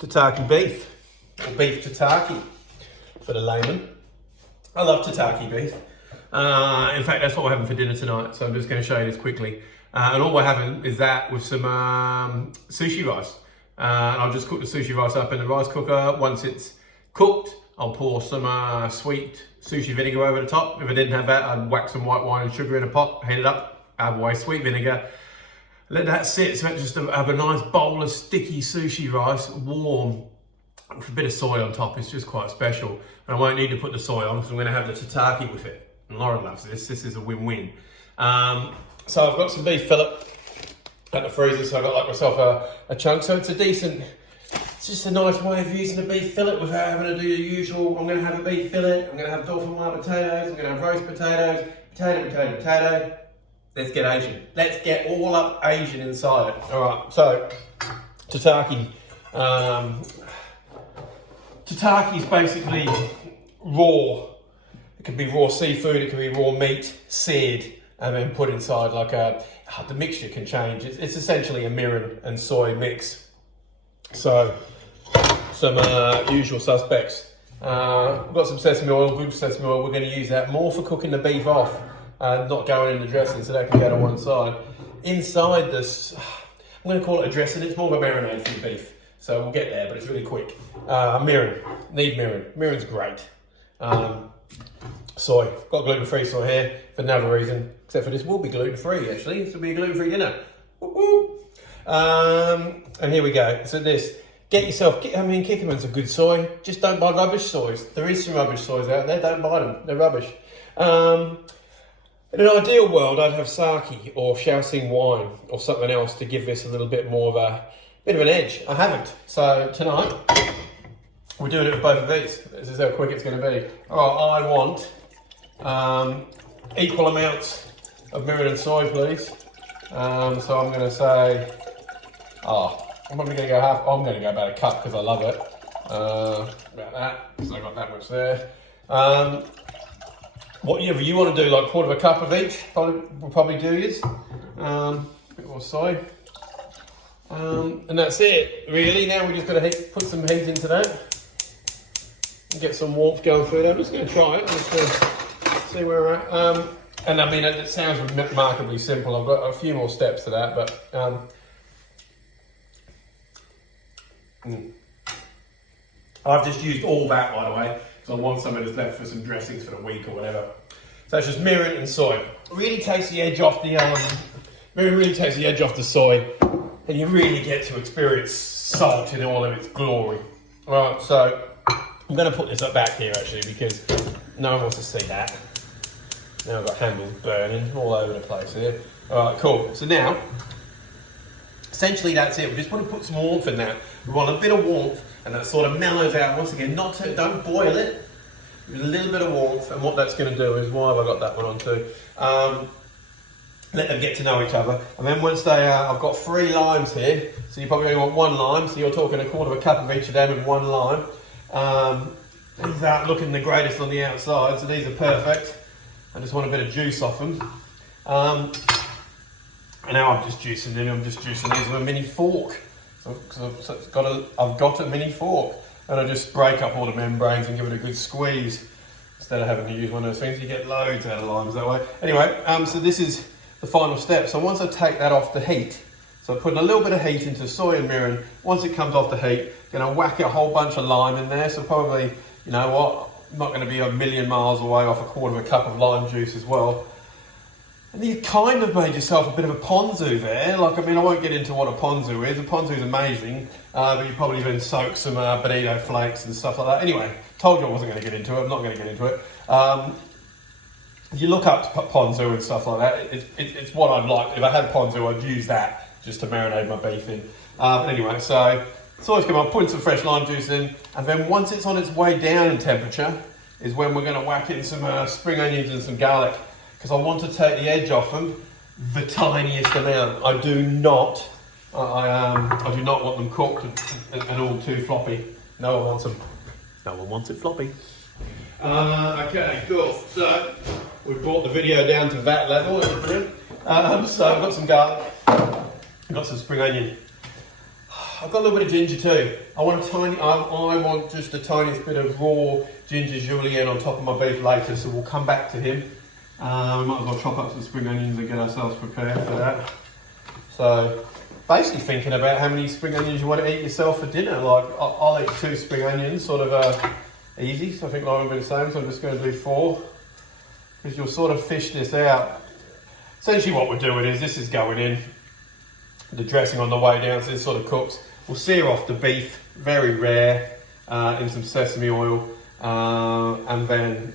Tataki beef, or beef tataki for the layman. I love tataki beef. In fact, that's what we're having for dinner tonight, so I'm just going to show you this quickly. And all we're having is that with some sushi rice. I'll just cook the sushi rice up in the rice cooker. Once it's cooked, I'll pour some sweet sushi vinegar over the top. If I didn't have that, I'd whack some white wine and sugar in a pot, heat it up, add away sweet vinegar. Let that sit, so just have a nice bowl of sticky sushi rice, warm, with a bit of soy on top. It's just quite special. And I won't need to put the soy on because I'm going to have the tataki with it. And Lauren loves this. This is a win-win. So I've got some beef fillet at the freezer, so I've got like myself a chunk. So it's a decent, it's just a nice way of using a beef fillet without having to do the usual. I'm going to have a beef fillet, I'm going to have dauphinoise potatoes, I'm going to have roast potatoes, potato. Let's get Asian. Let's get all up Asian inside it. All right, so tataki. Tataki is basically raw. It can be raw seafood, it can be raw meat, seared, and then put inside like the mixture can change. It's essentially a mirin and soy mix. So, some usual suspects. We've got some sesame oil, good sesame oil. We're going to use that more for cooking the beef off, not going in the dressing, so that can go to one side. Inside this, I'm going to call it a dressing. It's more of a marinade for the beef. So we'll get there, but it's really quick. Mirin, need mirin. Mirin's great. Soy, got gluten-free soy here for no reason, except for this will be gluten-free actually. This will be a gluten-free dinner. Woo-hoo. And here we go. So this, get yourself, Kikkoman's a good soy. Just don't buy rubbish soys. There is some rubbish soys out there, don't buy them, they're rubbish. In an ideal world, I'd have sake or Shaoxing wine or something else to give this a little bit more of an edge. I haven't. So tonight, we're doing it with both of these. This is how quick it's going to be. All right, I want equal amounts of mirin and soy, please. So I'm going to say, I'm probably going to go half. I'm going to go about a cup because I love it. About that, because I got that much there. Whatever you want to do, like quarter of a cup of each, will probably do yours. A bit more soy. And that's it, really. Now we're just going to put some heat into that and get some warmth going through there. I'm just going to try it, just to see where we're at. And I mean, it sounds remarkably simple. I've got a few more steps to that, but I've just used all that, by the way, so I want some of this left for some dressings for the week or whatever. So it's just mirin and soy. Really takes the edge off the really takes the edge off the soy. And you really get to experience salt in all of its glory. Right, so I'm going to put this up back here actually because no one wants to see that. Now I've got handles burning all over the place here. All right, cool. So now, essentially that's it. We just want to put some warmth in that. We want a bit of warmth, and that sort of mellows out once again. Don't boil it. With a little bit of warmth, and what that's going to do is, why have I got that one on too? Let them get to know each other, and then once they I've got 3 limes here, so you probably only want 1 lime, so you're talking a quarter of a cup of each of them and 1 lime. These aren't looking the greatest on the outside, so these are perfect. I just want a bit of juice off them. And now I'm just juicing them. I'm just juicing these with a mini fork. So I've got a mini fork, and I just break up all the membranes and give it a good squeeze instead of having to use one of those things. You get loads out of limes that way. Anyway, so this is the final step. So once I take that off the heat, so I'm putting a little bit of heat into soy and mirin. Once it comes off the heat, I'm gonna whack a whole bunch of lime in there. So probably, you know what, I'm not gonna be a million miles away off a quarter of a cup of lime juice as well. And you kind of made yourself a bit of a ponzu there. Like, I mean, I won't get into what a ponzu is. A ponzu is amazing, but you probably even soak some bonito flakes and stuff like that. Anyway, told you I wasn't gonna get into it. I'm not gonna get into it. If you look up ponzu and stuff like that, it's what I'd like. If I had ponzu, I'd use that just to marinate my beef in. Anyway, so soy's come on, putting some fresh lime juice in, and then once it's on its way down in temperature, is when we're going to whack in some spring onions and some garlic, because I want to take the edge off them the tiniest amount. I do not want them cooked and all too floppy. No one wants them. No one wants it floppy. Okay, cool. So we've brought the video down to that level. So I've got some garlic, I've got some spring onion. I've got a little bit of ginger too. I want just the tiniest bit of raw ginger julienne on top of my beef later, so we'll come back to him. We might as well chop up some spring onions and get ourselves prepared for that. So, basically thinking about how many spring onions you want to eat yourself for dinner. Like, I'll eat 2 spring onions, sort of easy. So I think like I've been saying, so I'm just going to do 4. Because you'll sort of fish this out. Essentially what we're doing is, this is going in. The dressing on the way down, so this sort of cooks. We'll sear off the beef, very rare, in some sesame oil. And then,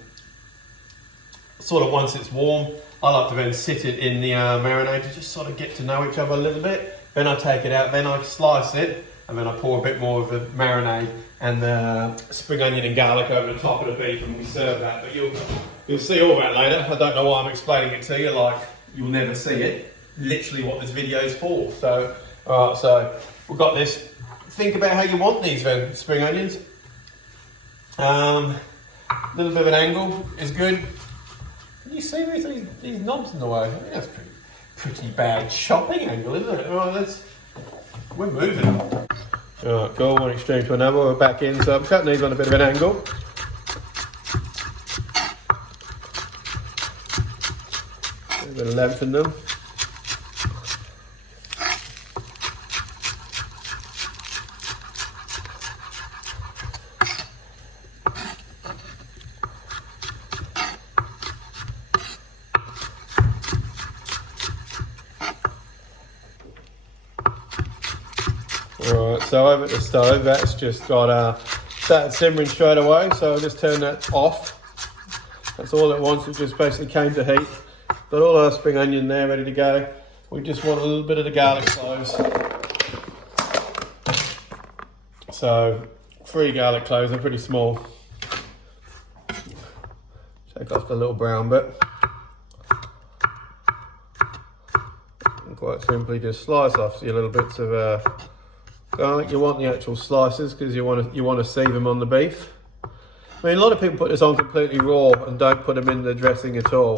sort of once it's warm, I like to then sit it in the marinade to just sort of get to know each other a little bit. Then I take it out, then I slice it, and then I pour a bit more of the marinade and the spring onion and garlic over the top of the beef, and we serve that. But you'll see all that later. I don't know why I'm explaining it to you, like you'll never see it. Literally what this video is for. So, alright, so we've got this. Think about how you want these then, spring onions. A little bit of an angle is good. Can you see these knobs in the way? I think that's pretty bad chopping angle, isn't it? Alright, we're moving. Alright, cool, one extreme to another, we're back in. So I'm cutting these on a bit of an angle. A bit of length in them. Alright, so over at the stove, that's just got started simmering straight away, so I'll just turn that off. That's all it wants, it just basically came to heat. Got all our spring onion there ready to go. We just want a little bit of the garlic cloves. So, 3 garlic cloves, they're pretty small. Take off the little brown bit. And quite simply just slice off your little bits of garlic. You want the actual slices because you want to see them on the beef. I mean, a lot of people put this on completely raw and don't put them in the dressing at all.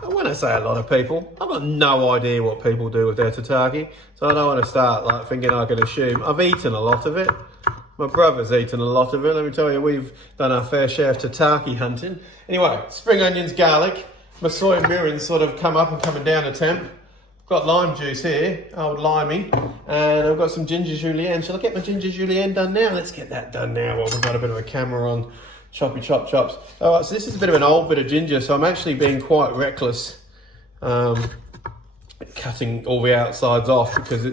And when I say a lot of people, I've got no idea what people do with their tataki, so I don't want to start like thinking I can assume. I've eaten a lot of it. My brother's eaten a lot of it. Let me tell you, we've done our fair share of tataki hunting. Anyway, spring onions, garlic. My soy and mirin sort of coming down a temp. Got lime juice here, old limey, and I've got some ginger julienne. Shall I get my ginger julienne done now? Let's get that done now while we've got a bit of a camera on. Choppy chops. All right, so this is a bit of an old bit of ginger, so I'm actually being quite reckless cutting all the outsides off because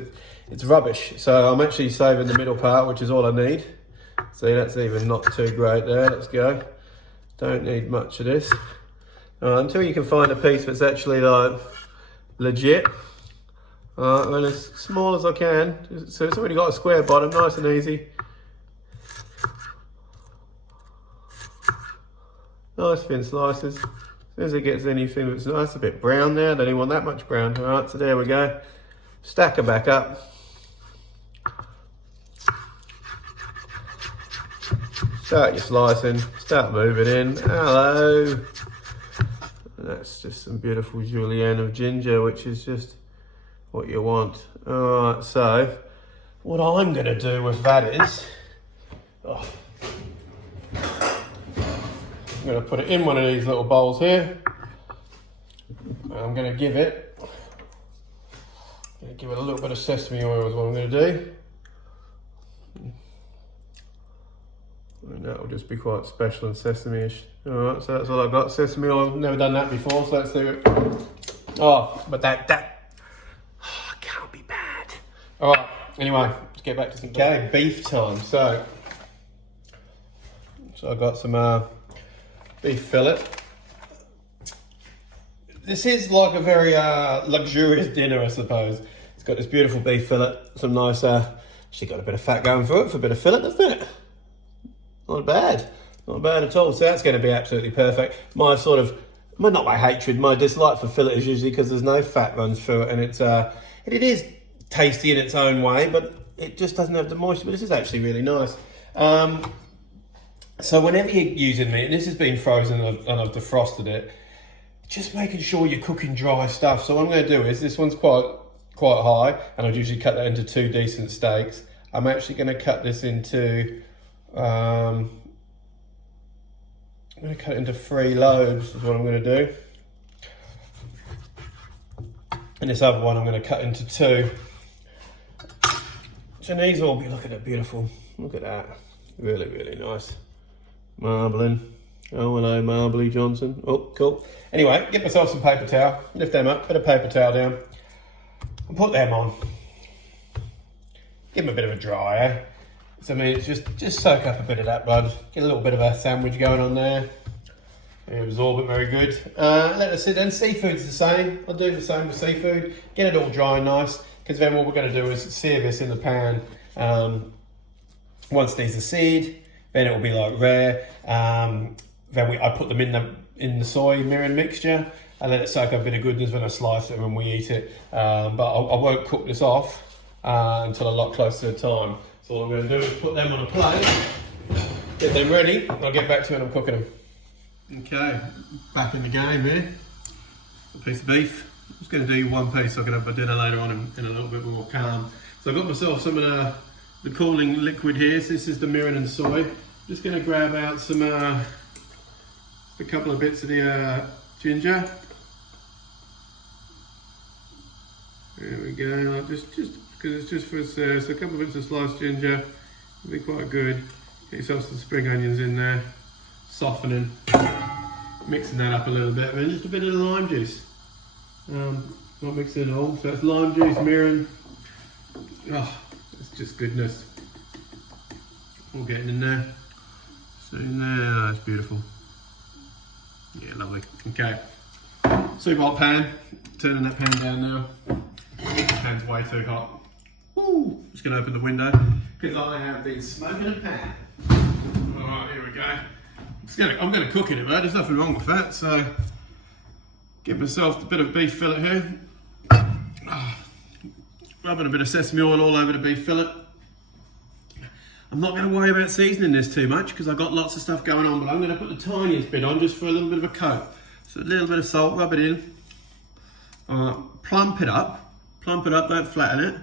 it's rubbish. So I'm actually saving the middle part, which is all I need. See, that's even not too great there. Let's go. Don't need much of this. Until you can find a piece that's actually like legit. And as small as I can, so it's already got a square bottom, nice and easy. Nice thin slices. As soon as it gets anything that's nice, a bit brown there, don't even want that much brown. Alright, so there we go. Stack her back up. Start your slicing, start moving in. Hello. And that's just some beautiful julienne of ginger, which is just what you want. Alright, so what I'm going to do with that is, I'm going to put it in one of these little bowls here. And I'm going to give it a little bit of sesame oil is what I'm going to do. And that will just be quite special and sesame-ish. Alright, so that's all I've got. Sesame oil, never done that before, so let's do it. Oh, but that can't be bad. Alright, anyway, let's get back to some beef time. So I've got some beef fillet. This is like a very luxurious dinner, I suppose. It's got this beautiful beef fillet, some nice, actually got a bit of fat going through it for a bit of fillet, doesn't it? Not bad at all. So that's going to be absolutely perfect. My hatred, my dislike for fillet is usually because there's no fat runs through it, and it is tasty in its own way, but it just doesn't have the moisture. But this is actually really nice. So whenever you're using meat, and this has been frozen and I've defrosted it, just making sure you're cooking dry stuff. So what I'm going to do is, this one's quite quite high, and I'd usually cut that into 2 decent steaks. I'm actually going to cut this into, I'm going to cut it into 3 lobes is what I'm going to do. And this other one I'm going to cut into 2. So these will be looking at beautiful. Look at that. Really, really nice. Marbling. Oh, hello, Marbly Johnson. Oh, cool. Anyway, get myself some paper towel. Lift them up, put a paper towel down. And put them on. Give them a bit of a dryer. So, I mean, it's just soak up a bit of that blood. Get a little bit of a sandwich going on there. Absorb it very good. Let us sit then. Seafood's the same. I'll do the same with seafood. Get it all dry and nice. Because then what we're going to do is sear this in the pan. Once these are seared, then it will be like rare. Then I put them in the soy mirin mixture. I let it soak up a bit of goodness when I slice it when we eat it. But I won't cook this off until a lot closer to the time. So all I'm going to do is put them on a plate, get them ready. I'll get back to you when I'm cooking them. Okay, back in the game here. A piece of beef. I'm just going to do one piece so I can have my dinner later on in a little bit more calm. So I've got myself some of the cooling liquid here. So this is the mirin and soy. I'm just going to grab out some a couple of bits of the ginger. There we go. Just because it's just for us there. So a couple of bits of sliced ginger will be quite good. Get yourself some spring onions in there, softening, mixing that up a little bit, and then just a bit of lime juice. Not mixing it all. So it's lime juice, mirin. Oh, it's just goodness. All getting in there. So in there, oh, that's beautiful. Yeah, lovely. Okay. Super hot pan. Turning that pan down now. The pan's way too hot. Woo! Just going to open the window because I have been smoking a pan. Alright, here we go. I'm going to cook in it, mate. There's nothing wrong with that. So, give myself a bit of beef fillet here. Rubbing a bit of sesame oil all over the beef fillet. I'm not going to worry about seasoning this too much because I've got lots of stuff going on, but I'm going to put the tiniest bit on just for a little bit of a coat. So a little bit of salt, rub it in. Plump it up, don't flatten it.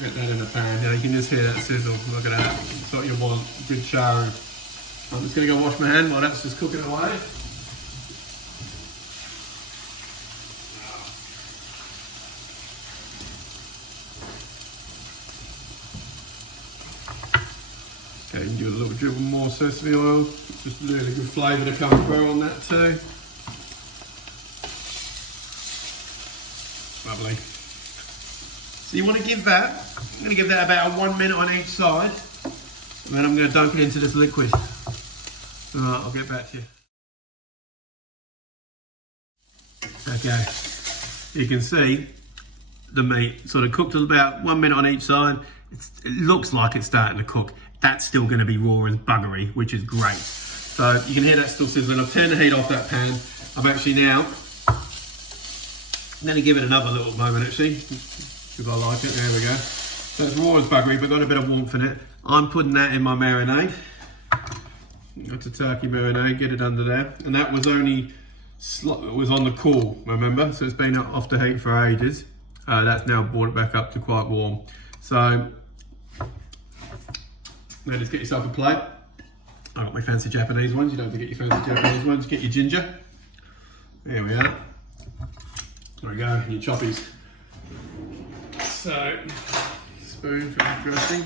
Get that in the pan. Yeah, you can just hear that sizzle. Look at that. That's what you want. Good charring. I'm just going to go wash my hand while that's just cooking away. Okay, you can do a little dribble more sesame oil. Just really good flavour to come through on that too. Lovely. So you want to give that, I'm going to give that about 1 minute on each side. And then I'm going to dunk it into this liquid. Alright, I'll get back to you. Okay, you can see the meat sort of cooked at about 1 minute on each side. It looks like it's starting to cook. That's still going to be raw as buggery, which is great. So you can hear that still sizzling. I've turned the heat off that pan. I've actually now, I'm going to give it another little moment actually, because I like it. There we go. So it's raw as buggery, but got a bit of warmth in it. I'm putting that in my marinade. That's a turkey marinade, get it under there. And that was only, it was on the cool, remember? So it's been off the heat for ages. That's now brought it back up to quite warm. So, now just get yourself a plate. I got my fancy Japanese ones. You don't have to get your fancy Japanese ones. Get your ginger. There we are. There we go, and your choppies. So, spoon for the dressing.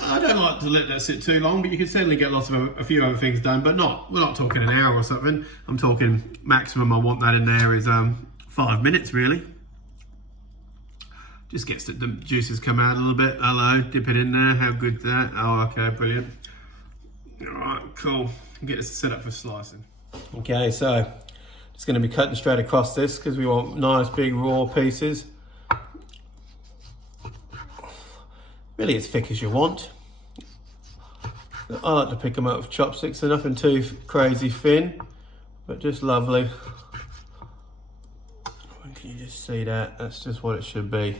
I don't like to let that sit too long, but you can certainly get lots of a few other things done, but we're not talking an hour or something. I'm talking maximum I want that in there is 5 minutes really. Just gets the juices come out a little bit. Hello, dip it in there. How good's that? Oh, okay, brilliant. All right, cool. Get this set up for slicing. Okay, so it's going to be cutting straight across this because we want nice big raw pieces. Really as thick as you want. I like to pick them up with chopsticks. They're nothing too crazy thin, but just lovely. Can you just see that? That's just what it should be.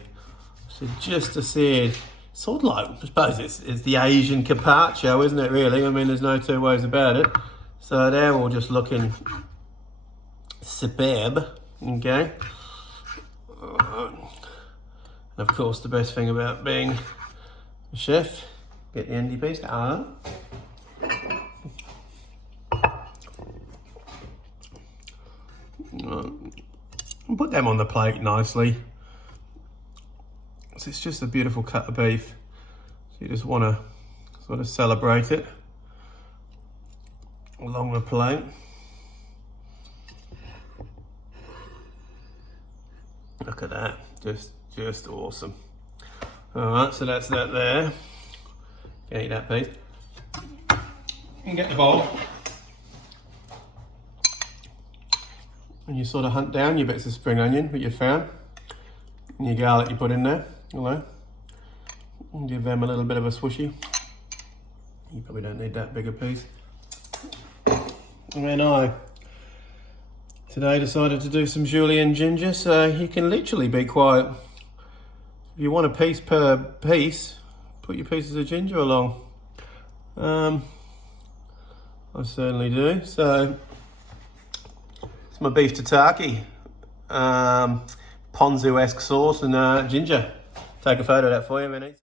So just a seared, sort of like, I suppose it's the Asian carpaccio, isn't it really? I mean, there's no two ways about it. So they're all just looking superb, okay? And of course, the best thing about being a chef, get the endy piece. Put them on the plate nicely. So it's just a beautiful cut of beef. So you just want to sort of celebrate it along the plate. Look at that, just awesome. All right, so that's that there. Can eat that piece. You can get the bowl. And you sort of hunt down your bits of spring onion that you found. And your garlic you put in there, and give them a little bit of a swooshy. You probably don't need that bigger piece. And then I today decided to do some julienne ginger, so you can literally be quiet. If you want a piece per piece, put your pieces of ginger along. I certainly do. So it's my beef tataki, ponzu-esque sauce and ginger. Take a photo of that for you, Vinny.